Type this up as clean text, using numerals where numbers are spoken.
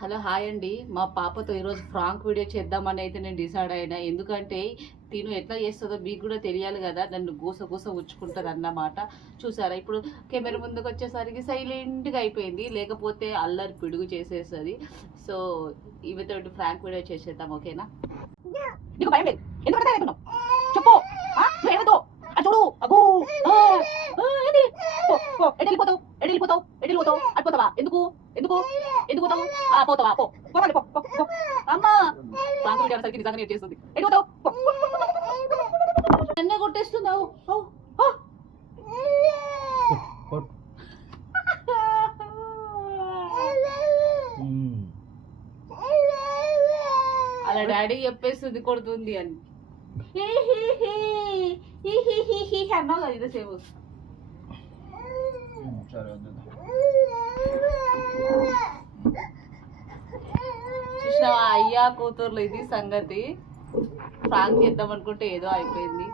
Hello hi అండి. మా పాపతో ఈరోజు ఫ్రాంక్ వీడియో చేద్దామని అయితే నేను డిసైడ్ అయినా. ఎందుకంటే తిను ఎట్లా చేస్తుందో మీకు కూడా తెలియాలి కదా. నన్ను గూస ఉంచుకుంటుంది అన్నమాట. చూసారా, ఇప్పుడు కెమెరా ముందుకు వచ్చేసరికి సైలెంట్గా అయిపోయింది, లేకపోతే అల్లరి పిడుగు చేసేస్తుంది. సో ఈమెతో ఫ్రాంక్ వీడియో చేసేద్దాం, ఓకేనా? నీకు భయం లేదు, ఎందుకంటే చెప్పు చూడు అగో ఎడిపోతావు ఎడిపోతావు ఎడిపోతావు అడిపోతావా? ఎందుకు ఎందుకు ఎందుకు పోతావు? పోతావా? పోవాలి అమ్మా. ఫ్రాంక్ వీడియో సరికి నిజంగా నేను చేస్తుంది. ఎడిపోతావు, నన్నే కొట్టేస్తున్నావు. అలా డాడీ చెప్పేస్తుంది కొడుతుంది అని అన్నావు కదా ఇదేసేపు. చూసినావా అయ్యా కూతుర్లు, ఇది సంగతి. ఫ్రాంక్ చేద్దాం అనుకుంటే ఏదో అయిపోయింది.